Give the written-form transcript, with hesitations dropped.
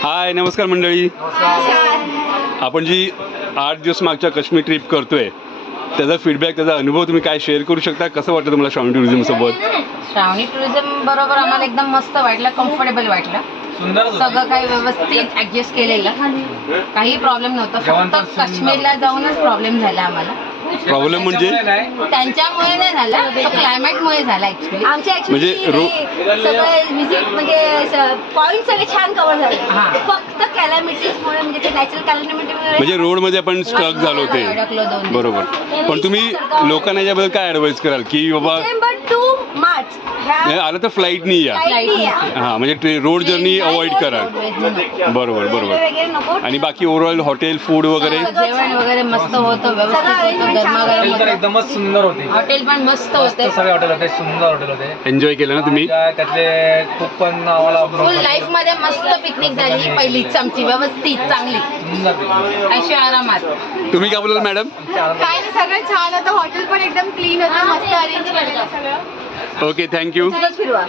हाय नमस्कार मंडळी. आपण जी 8 दिवस मागच्या काश्मीर ट्रिप करतोय त्याचा फीडबॅक, त्याचा अनुभव तुम्ही काय शेअर करू शकता? कसं वाटतं तुम्हाला श्रावणी टुरिझम सोबत? श्रावणी टुरिझम बरोबर आम्हाला एकदम मस्त वाटलं, कम्फर्टेबल वाटलं. सगळं काही व्यवस्थित ऍडजस्ट केलेलं, काही प्रॉब्लेम नव्हता. फक्त काश्मीरला जाऊनच प्रॉब्लेम झाला आम्हाला. प्रॉब्लेम म्हणजे त्यांच्यामुळे नाही झाला, तो क्लायमेटमुळे झाला ऍक्च्युली. आमचे म्हणजे सगळे विजिट म्हणजे पॉइंट सगळे छान कव्हर झाले. फक्त कॅलॅमिटीजमुळे म्हणजे ते नॅचरल कॅलॅमिटीमुळे म्हणजे रोडमध्ये आपण स्ट्रक झालो होते. अडकलो 2 दिवस. बरोबर. पण तुम्ही लोकांना याबद्दल काय ॲडवाईस कराल की बाबा डिसेंबर 2 मार्च ह्या आलं तर फ्लाईटनी या? फ्लाईटनी या. हां, म्हणजे रोड जर्नी अवॉइड करा. बरोबर बरोबर. वगैरे नको. आणि बाकी ओव्हरऑल हॉटेल फूड वगैरे जेवण वगैरे मस्त होतं, व्यवस्थित होतं, गरमागरम हॉटेल तर एकदमच सुंदर होते. हॉटेल पण मस्त होते. सगळे हॉटेल होते, सुंदर हॉटेल होते. एन्जॉय केलं ना तुम्ही? त्यातले खूप पण आम्हाला फुल लाईफ मध्ये मस्त पिकनिक झाली पहिलीच आमची, व्यवस्थित चांगली अशी आरामात. तुम्ही काय बोलाल मॅडम? काय नाही, सगळं छान होतं. हॉटेल पण एकदम क्लीन होतं, मस्त अरेंज केलं सगळं. Okay, thank you. फिरवा.